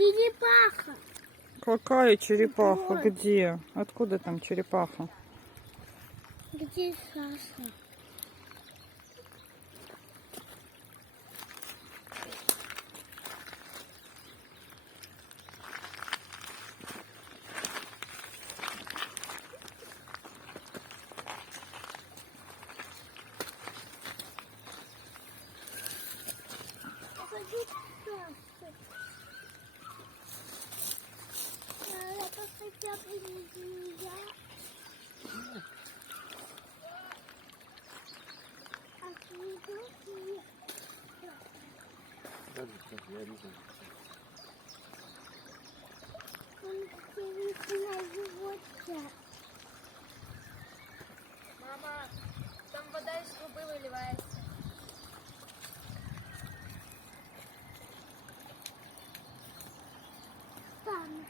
Черепаха. Какая черепаха? Вот. Где? Откуда там черепаха? Где Саша? Мама, там вода из трубы выливается. Там.